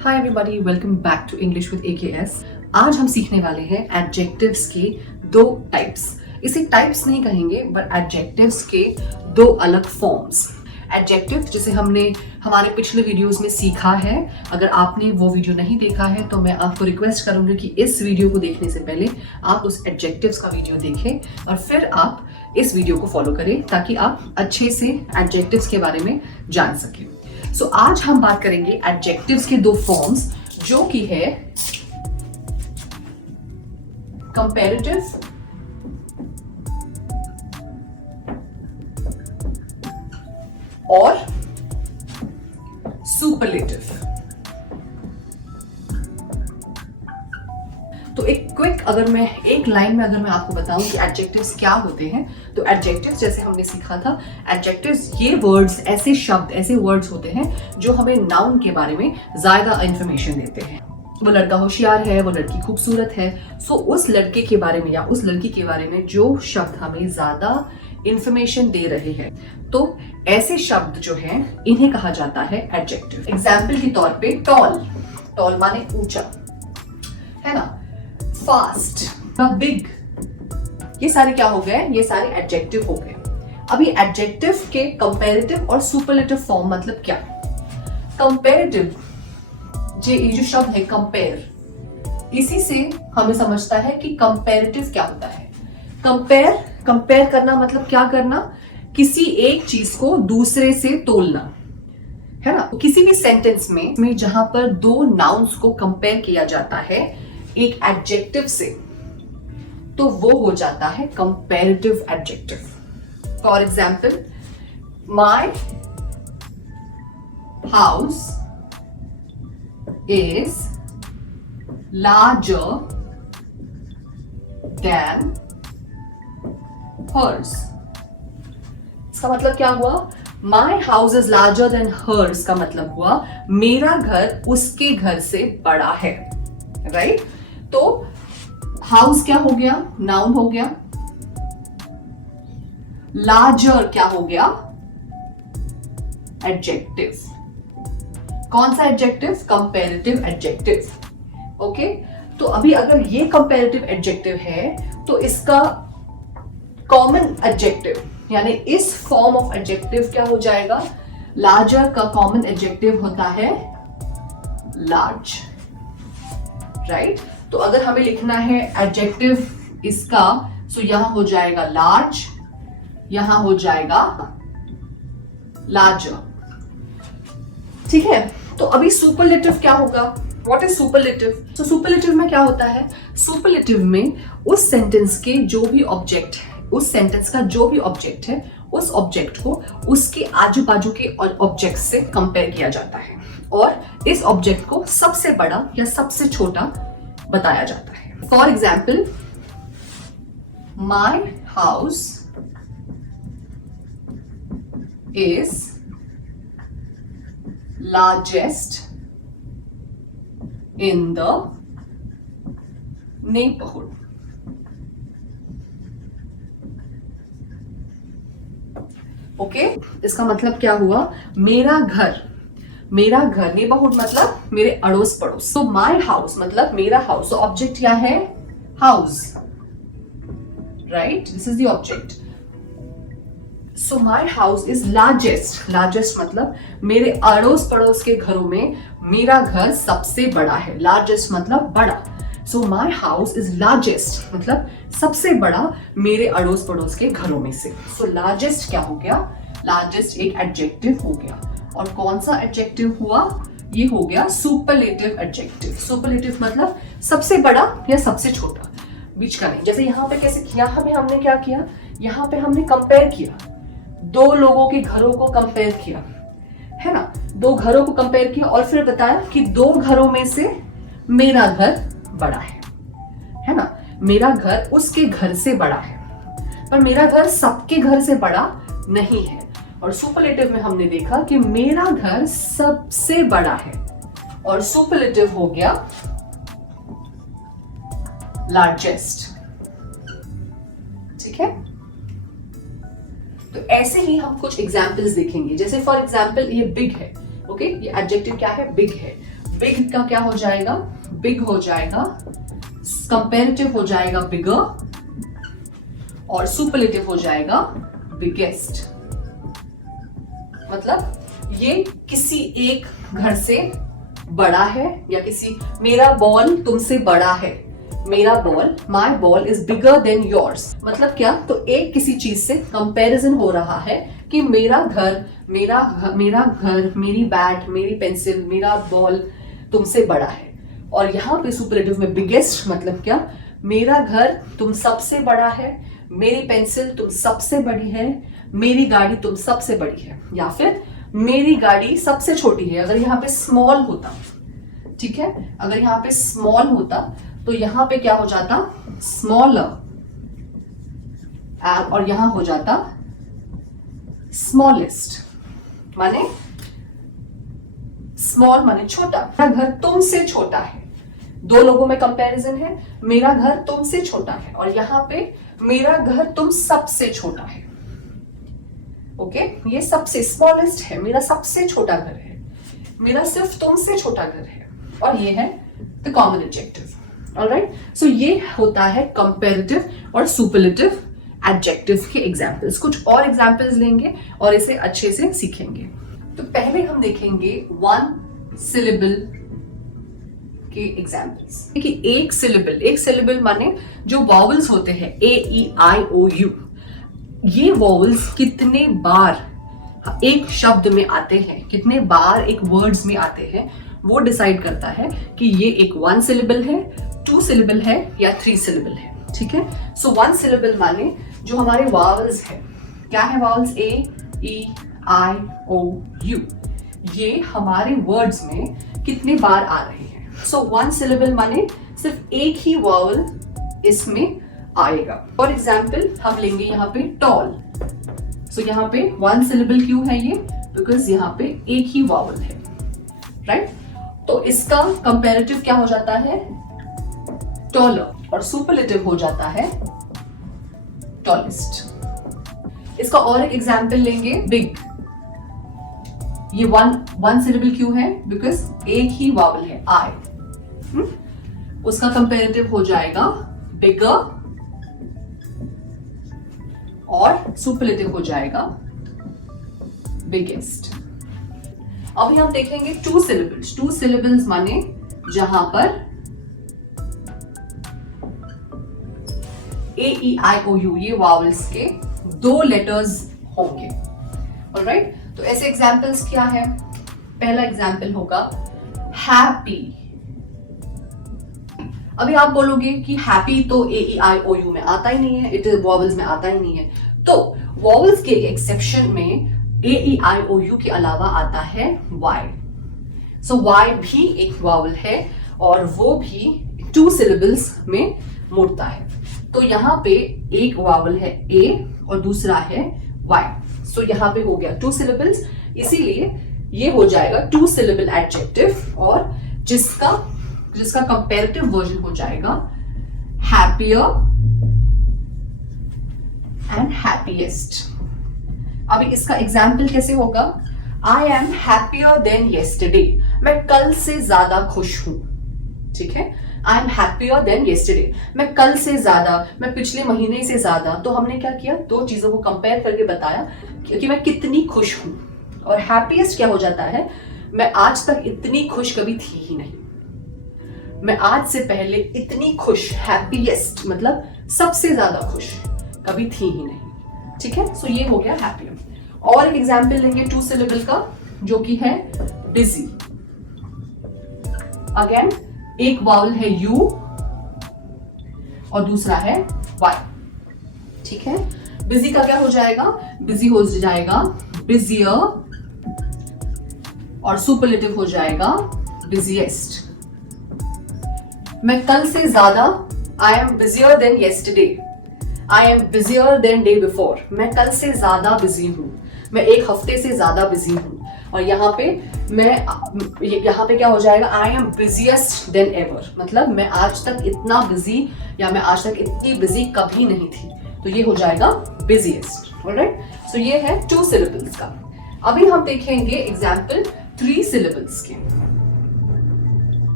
Hi everybody, welcome back to English with AKS। आज हम सीखने वाले हैं एडजेक्टिव्स के दो टाइप्स। इसे टाइप्स नहीं कहेंगे बट एडजेक्टिव्स के दो अलग फॉर्म्स। एडजेक्टिव जिसे हमने हमारे पिछले वीडियोस में सीखा है, अगर आपने वो वीडियो नहीं देखा है तो मैं आपको रिक्वेस्ट करूंगी कि इस वीडियो को देखने से पहले आप उस एडजेक्टिव्स का वीडियो देखें और फिर आप इस वीडियो को फॉलो करें ताकि आप अच्छे से एडजेक्टिव्स के बारे में जान सकें। सो आज हम बात करेंगे एडजेक्टिव्स के दो फॉर्म्स जो कि है कंपैरेटिव और सुपरलेटिव। तो एक क्विक एक लाइन में अगर मैं आपको बताऊं कि एडजेक्टिव्स क्या होते हैं, तो एडजेक्टिव्स जैसे हमने सीखा था, एडजेक्टिव्स ये वर्ड्स, ऐसे शब्द, ऐसे वर्ड्स होते हैं जो हमें नाउन के बारे में ज्यादा इंफॉर्मेशन देते हैं। वो लड़का होशियार है, वो लड़की खूबसूरत है, सो उस लड़के के बारे में या उस लड़की के बारे में जो शब्द हमें ज्यादा इंफॉर्मेशन दे रहे हैं, तो ऐसे शब्द जो हैं इन्हें कहा जाता है एडजेक्टिव। एग्जाम्पल के तौर पे टॉल माने ऊंचा, है ना, फास्ट, बिग, ये सारे क्या हो गए? ये सारे एडजेक्टिव हो गए। अभी एडजेक्टिव के कंपैरेटिव और सुपरलेटिव फॉर्म मतलब क्या? कंपैरेटिव ये जो शब्द है कंपेयर, इसी से हमें समझता है कि कंपैरेटिव क्या होता है। कंपेयर करना मतलब क्या करना? किसी एक चीज को दूसरे से तोलना, है ना। किसी भी सेंटेंस में जहां पर दो नाउन्स को कंपेयर किया जाता है एक एडजेक्टिव से, तो वो हो जाता है comparative adjective. For example, my house is larger than hers. इसका मतलब क्या हुआ? My house is larger than hers का मतलब हुआ मेरा घर उसके घर से बड़ा है, राइट? तो हाउस क्या हो गया? नाउन हो गया। लार्जर क्या हो गया? एडजेक्टिव। कौन सा एडजेक्टिव? Comparative adjective. ओके, तो अभी अगर ये कंपैरेटिव एडजेक्टिव है तो इसका कॉमन एडजेक्टिव यानी इस फॉर्म ऑफ एडजेक्टिव क्या हो जाएगा? लार्जर का कॉमन एडजेक्टिव होता है लार्ज, राइट? तो अगर हमें लिखना है एडजेक्टिव इसका, सो यहां हो जाएगा लार्ज, यहां हो जाएगा लार्जर, ठीक है। तो अभी सुपरलेटिव क्या होगा? What is superlative? तो सुपरलेटिव में क्या होता है? सुपरलेटिव में उस सेंटेंस के जो भी ऑब्जेक्ट है, उस सेंटेंस का जो भी ऑब्जेक्ट है, उस ऑब्जेक्ट को उसके आजू बाजू के ऑब्जेक्ट से कंपेयर किया जाता है और इस ऑब्जेक्ट को सबसे बड़ा या सबसे छोटा बताया जाता है। For example, my house is largest in the neighbourhood. Okay, इसका मतलब क्या हुआ? मेरा घर, नेबरहुड मतलब मेरे अड़ोस पड़ोस। तो माय हाउस मतलब मेरा हाउस। तो ऑब्जेक्ट क्या है? House, right? This is the object. So my house is largest मतलब मेरे अड़ोस पड़ोस के घरों में मेरा घर सबसे बड़ा है। लार्जेस्ट मतलब बड़ा। So my house is largest मतलब सबसे बड़ा मेरे अड़ोस पड़ोस के घरों में से। सो लार्जेस्ट क्या हो गया? लार्जेस्ट एक एडजेक्टिव हो गया। और कौन सा एडजेक्टिव हुआ? ये हो गया सुपरलेटिव एडजेक्टिव। सुपरलेटिव मतलब सबसे बड़ा या सबसे छोटा, बीच का नहीं। जैसे यहाँ पे कैसे किया? हमने क्या किया? यहाँ पे हमने कंपेयर किया, दो लोगों के घरों को कंपेयर किया, है ना। दो घरों को कंपेयर किया और फिर बताया कि दो घरों में से मेरा घर बड़ा है ना। मेरा घर उसके घर से बड़ा है, पर मेरा घर सबके घर से बड़ा नहीं है। और सुपरलेटिव में हमने देखा कि मेरा घर सबसे बड़ा है और सुपरलेटिव हो गया लार्जेस्ट, ठीक है। तो ऐसे ही हम कुछ एग्जाम्पल्स देखेंगे। जैसे फॉर एग्जाम्पल ये बिग है, ओके, ये एडजेक्टिव क्या है? बिग है। बिग का क्या हो जाएगा, बिग हो जाएगा, कंपेरेटिव हो जाएगा बिगर, और सुपरलेटिव हो जाएगा बिगेस्ट। मतलब ये किसी एक घर से बड़ा है, या किसी, मेरा बॉल तुमसे बड़ा है, मेरा ball, my ball is bigger than yours. मतलब क्या, तो एक किसी चीज से कंपैरिजन हो रहा है कि मेरा घर, मेरी बैट, मेरी पेंसिल, मेरा बॉल तुमसे बड़ा है। और यहाँ पे सुपरलेटिव में बिगेस्ट मतलब क्या, मेरा घर तुम सबसे बड़ा है, मेरी पेंसिल तुम सबसे बड़ी है, मेरी गाड़ी तुम सबसे बड़ी है, या फिर मेरी गाड़ी सबसे छोटी है। अगर यहाँ पे स्मॉल होता, ठीक है, अगर यहाँ पे स्मॉल होता तो यहाँ पे क्या हो जाता, स्मॉलर, और यहां हो जाता स्मॉलेस्ट, माने स्मॉल माने छोटा। मेरा घर तुमसे छोटा है, दो लोगों में कंपैरिजन है, मेरा घर तुमसे छोटा है, और यहां पे मेरा घर तुम सबसे छोटा है। ओके, ये सबसे स्मॉलेस्ट है, मेरा सबसे छोटा घर है, मेरा सिर्फ तुमसे छोटा घर है, और ये है द कॉमन एडजेक्टिव। ऑलराइट, सो ये होता है कंपैरेटिव और सुपरलेटिव एडजेक्टिव के एग्जाम्पल्स। कुछ और एग्जाम्पल्स लेंगे और इसे अच्छे से सीखेंगे। तो पहले हम देखेंगे वन सिलेबल के एग्जाम्पल्स। देखिए, एक सिलेबल माने जो वॉवल्स होते हैं AEIOU, ये वॉवल्स कितने बार एक शब्द में आते हैं, कितने बार एक वर्ड्स में आते हैं, वो डिसाइड करता है कि ये एक वन सिलेबल है, टू सिलेबल है या थ्री सिलेबल है। ठीक है, सो वन सिलेबल माने जो हमारे वॉवल्स है, क्या है वॉवल्स, AEIOU, ये हमारे वर्ड्स में कितने बार आ रहे हैं। सो वन सिलेबल माने सिर्फ एक ही वॉवल इसमें आएगा। फॉर एग्जाम्पल हम लेंगे यहाँ पे टॉल। सो यहाँ पे वन सिलेबल क्यों है ये, बिकॉज यहाँ पे एक ही वॉवल है, राइट। तो इसका कंपैरेटिव क्या हो जाता है, टॉलर, और सुपरलेटिव हो जाता है टॉलेस्ट। इसका और एक एग्जाम्पल लेंगे, बिग। ये वन सिलेबल क्यों है, बिकॉज एक ही वॉवल है, आई। उसका कंपैरेटिव हो जाएगा बिगर, और सुपरलेटिव हो जाएगा बिगेस्ट। अभी हम देखेंगे टू सिलेबल्स। टू सिलेबल्स माने जहां पर AEIOU ये वॉवल्स के दो लेटर्स होंगे। ऑलराइट, तो ऐसे एग्जाम्पल्स क्या है, पहला एग्जाम्पल होगा हैप्पी। अभी आप बोलोगे कि हैप्पी तो AEIOU में आता ही नहीं है, इट वॉवल्स में आता ही नहीं है। तो वॉवल्स के एक्सेप्शन में AEIOU के अलावा आता है Y। सो Y भी एक वॉवल है और वो भी टू सिलेबल्स में मुड़ता है। तो यहाँ पे एक वॉवल है A और दूसरा है Y। सो यहाँ पे हो गया टू सिलेबल्स, इसीलिए ये हो जाएगा टू सिलेबल एडजेक्टिव, और जिसका कंपैरेटिव वर्जन हो जाएगा हैप्पियर एंड हैप्पीएस्ट। अभी इसका एग्जाम्पल कैसे होगा, I am happier than yesterday, मैं कल से ज्यादा खुश हूं। ठीक है, I am happier than yesterday, मैं कल से ज्यादा, मैं पिछले महीने से ज्यादा। तो हमने क्या किया, दो चीजों को कंपेयर करके बताया कि मैं कितनी खुश हूं। और हैप्पीएस्ट क्या हो जाता है, मैं आज तक इतनी खुश कभी थी ही नहीं, मैं आज से पहले इतनी खुश, हैप्पीएस्ट मतलब सबसे ज्यादा खुश कभी थी ही नहीं। ठीक है, सो ये हो गया हैप्पियर। और एक एग्जाम्पल लेंगे टू सिलेबल का, जो कि है बिजी। अगेन एक वावल है U और दूसरा है Y। ठीक है, बिजी का क्या हो जाएगा, बिजी हो जाएगा बिजियर, और सुपरलेटिव हो जाएगा बिजिएस्ट। मैं कल से ज्यादा, I am busier than yesterday, I am busier than day before, मैं कल से ज्यादा बिजी हूं, मैं एक हफ्ते से ज्यादा बिजी हूं। और यहाँ पे क्या हो जाएगा, I am busiest then ever, मतलब मैं आज तक इतना बिजी, या मैं आज तक इतनी बिजी कभी नहीं थी। तो ये हो जाएगा बिजिएस्ट। ऑलराइट, सो ये है टू सिलेबल्स का। अभी हम देखेंगे एग्जाम्पल थ्री सिलेबल्स के।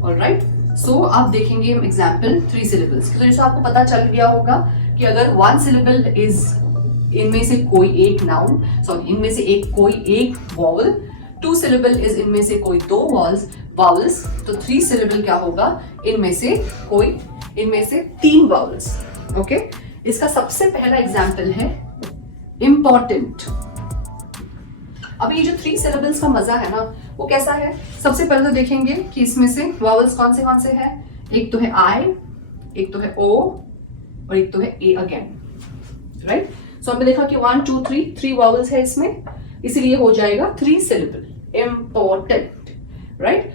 ऑलराइट, सो आप देखेंगे हम एग्जाम्पल 3 syllables। तो जैसे आपको पता चल गया होगा कि अगर 1 syllable इज इनमें से कोई एक नाउन, सॉरी इनमें से कोई एक वॉवल, 2 syllable इज इनमें से कोई 2 वावल्स, तो 3 syllable क्या होगा, इनमें से 3 वावल्स। ओके, इसका सबसे पहला एग्जाम्पल है इम्पॉर्टेंट। अभी ये जो 3 syllables का मजा है ना, वो कैसा है, सबसे पहले तो देखेंगे कि इसमें से वावल्स कौन से हैं। एक तो है आई, एक तो है ओ, और एक तो है ए अगेन, राइट। सो हमने देखा कि 1 2 3 वावल्स है इसमें, इसीलिए हो जाएगा 3 syllable, इम्पोर्टेंट, राइट।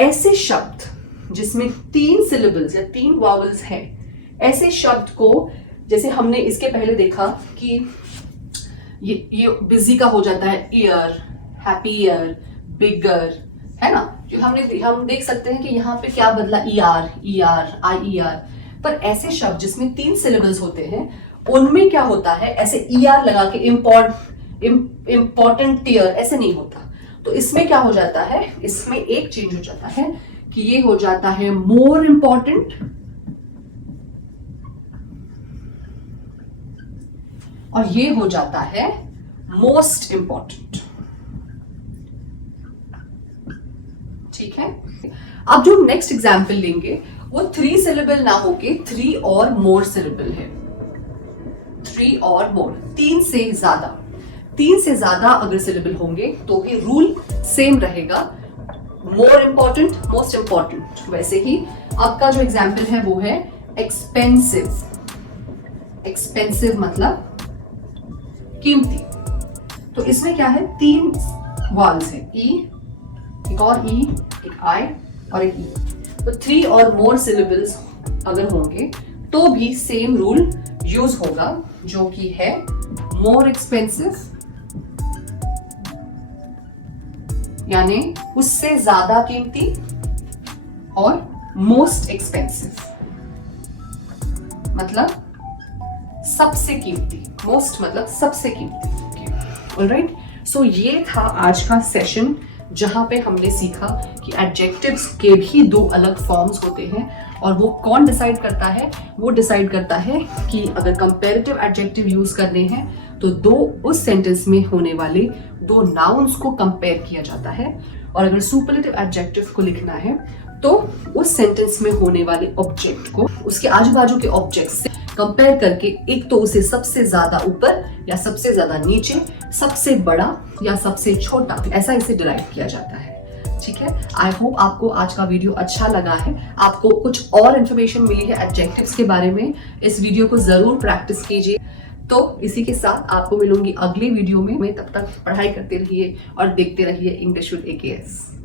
ऐसे शब्द जिसमें 3 syllables या 3 वावल्स है, ऐसे शब्द को, जैसे हमने इसके पहले देखा कि ये बिजी का हो जाता है ईयर, हैप्पियर, बिगर, है ना, जो हम देख सकते हैं कि यहाँ पे क्या बदला, ER, पर ऐसे शब्द जिसमें 3 syllables होते हैं, उनमें क्या होता है, ऐसे ER लगा के इम्पोर्टेंट ईयर ऐसे नहीं होता। तो इसमें क्या हो जाता है, इसमें एक चेंज हो जाता है कि ये हो जाता है मोर इम्पोर्टेंट, और ये हो जाता है मोस्ट इंपॉर्टेंट। ठीक है, अब जो नेक्स्ट एग्जाम्पल लेंगे वो 3 syllable ना होके 3 और मोर syllable है। 3 और मोर, 3 से ज्यादा अगर syllable होंगे तो भी रूल सेम रहेगा, मोर इंपॉर्टेंट, मोस्ट इंपॉर्टेंट। वैसे ही आपका जो एग्जाम्पल है वो है एक्सपेंसिव। एक्सपेंसिव मतलब कीमती। तो इसमें क्या है, 3 वॉल्स है, ई, एक और ई, एक आई और एक ई। तो 3 और मोर syllables अगर होंगे तो भी सेम रूल यूज होगा, जो कि है मोर एक्सपेंसिव, यानी उससे ज्यादा कीमती, और मोस्ट एक्सपेंसिव मतलब सबसे कीमती, मोस्ट मतलब सबसे कीमती। ऑलराइट, सो ये था आज का सेशन, जहां पे हमने सीखा कि एडजेक्टिव्स के भी 2 अलग फॉर्म्स होते हैं, और वो कौन डिसाइड करता है, वो डिसाइड करता है कि अगर कंपैरेटिव एडजेक्टिव यूज करने हैं तो उस सेंटेंस में होने वाले 2 नाउन्स को कंपेयर किया जाता है, और अगर सुपरलेटिव एडजेक्टिव को लिखना है तो उस सेंटेंस में होने वाले ऑब्जेक्ट को उसके आजू बाजू के ऑब्जेक्ट से कंपेयर करके एक तो उसे सबसे ज्यादा ऊपर या सबसे ज्यादा नीचे, सबसे बड़ा या सबसे छोटा, ऐसा इसे डिराइव किया जाता है। ठीक है, आई होप आपको आज का वीडियो अच्छा लगा है, आपको कुछ और इन्फॉर्मेशन मिली है एडजेक्टिव्स के बारे में। इस वीडियो को जरूर प्रैक्टिस कीजिए। तो इसी के साथ आपको मिलूंगी अगले वीडियो में। तब तक पढ़ाई करते रहिए और देखते रहिए इंग्लिश विद AKS।